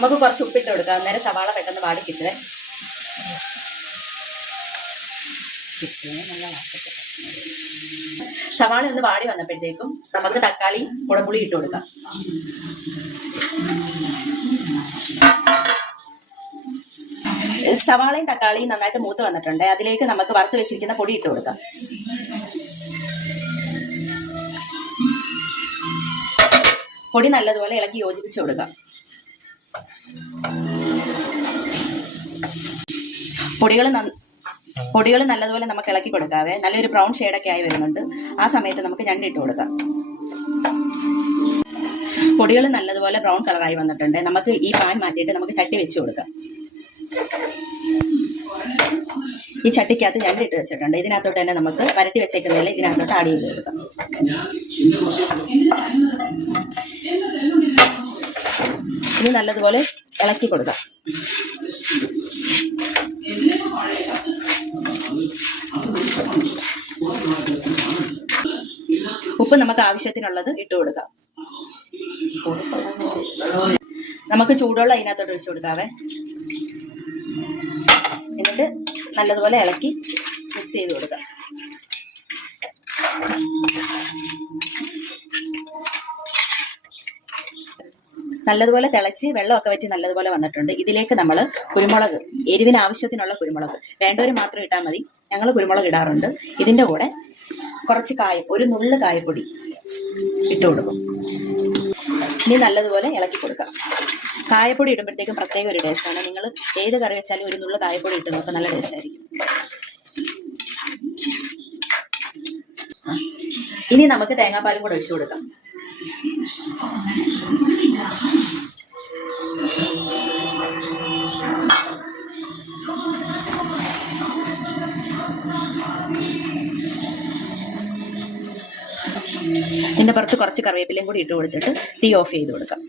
നമുക്ക് കുറച്ച് ഉപ്പിട്ട് കൊടുക്കാം. അന്നേരം സവാള പെട്ടെന്ന് വാടി കിട്ടുവേ. സവാള ഒന്ന് വാടി വന്നപ്പോഴത്തേക്കും നമുക്ക് തക്കാളി കുടംപുളി ഇട്ട് കൊടുക്കാം. സവാളയും തക്കാളിയും നന്നായിട്ട് മൂത്ത് വന്നിട്ടുണ്ട്. അതിലേക്ക് നമുക്ക് വറുത്ത് വെച്ചിരിക്കുന്ന പൊടി ഇട്ട് കൊടുക്കാം. പൊടി നല്ലതുപോലെ ഇളക്കി യോജിപ്പിച്ച് കൊടുക്കാം. പൊടികൾ നല്ലതുപോലെ നമുക്ക് ഇളക്കി കൊടുക്കാവേ. നല്ലൊരു ബ്രൗൺ ഷെയ്ഡൊക്കെ ആയി വരുന്നുണ്ട്. ആ സമയത്ത് നമുക്ക് ഞണ്ട് ഇട്ട് കൊടുക്കാം. പൊടികൾ നല്ലതുപോലെ ബ്രൗൺ കളറായി വന്നിട്ടുണ്ട്. നമുക്ക് ഈ പാൻ മാറ്റിയിട്ട് നമുക്ക് ചട്ടി വെച്ച് കൊടുക്കാം. ഈ ചട്ടിക്കകത്ത് ഞണ്ട് ഇട്ട് വെച്ചിട്ടുണ്ട്. ഇതിനകത്തോട്ട് തന്നെ നമുക്ക് വരട്ടി വെച്ചേക്കുന്നതിൽ ഇതിനകത്തോട്ട് ആഡ് ചെയ്ത് കൊടുക്കാം. ഇത് നല്ലതുപോലെ ഇളക്കി കൊടുക്കാം. ഉപ്പ് നമുക്ക് ആവശ്യത്തിനുള്ളത് ഇട്ട് കൊടുക്കാം. നമുക്ക് ചൂടുവെള്ളം അതിനകത്തോട്ട് ഒഴിച്ചു കൊടുക്കാവേ. എന്നിട്ട് നല്ലതുപോലെ ഇളക്കി മിക്സ് ചെയ്ത് കൊടുക്കാം. നല്ലതുപോലെ തിളച്ച് വെള്ളമൊക്കെ വെച്ച് നല്ലതുപോലെ വന്നിട്ടുണ്ട്. ഇതിലേക്ക് നമ്മൾ കുരുമുളക്, എരിവിന് ആവശ്യത്തിനുള്ള കുരുമുളക് വേണ്ടവർ മാത്രം ഇട്ടാൽ മതി. ഞങ്ങൾ കുരുമുളക് ഇടാറുണ്ട്. ഇതിൻ്റെ കൂടെ കുറച്ച് കായം, ഒരു നുള്ള് കായപ്പൊടി ഇട്ട് കൊടുക്കും. ഇനി നല്ലതുപോലെ ഇളക്കി കൊടുക്കാം. കായപ്പൊടി ഇടുമ്പോഴത്തേക്കും പ്രത്യേക ഒരു ടേസ്റ്റാണ്. നിങ്ങൾ ഏത് കറി വെച്ചാലും ഒരു നുള്ള് കായപ്പൊടി ഇട്ട് നോക്കാം, നല്ല ടേസ്റ്റ് ആയിരിക്കും. ഇനി നമുക്ക് തേങ്ങാപ്പാലും കൂടെ ഒഴിച്ചു കൊടുക്കാം. ഇതിൻ്റെ പുറത്ത് കുറച്ച് കറിവേപ്പിലയും കൂടി ഇട്ട് കൊടുത്തിട്ട് തീ ഓഫ് ചെയ്ത് കൊടുക്കാം.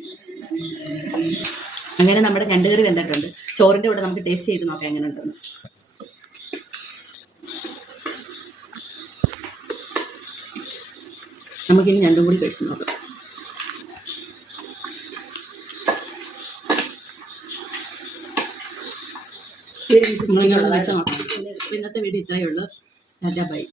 അങ്ങനെ നമ്മുടെ ഞണ്ട് കറി വെന്തിട്ടുണ്ട്. ചോറിൻ്റെ കൂടെ നമുക്ക് ടേസ്റ്റ് ചെയ്ത് നോക്കാം എങ്ങനെ ഉണ്ടെന്ന്. നമുക്കിനി ഞണ്ടും കൂടി കഴിച്ച് നോക്കാം. ഇന്നത്തെ വീഡിയോ ഇത്രയേ ഉള്ളൂ. ബൈ.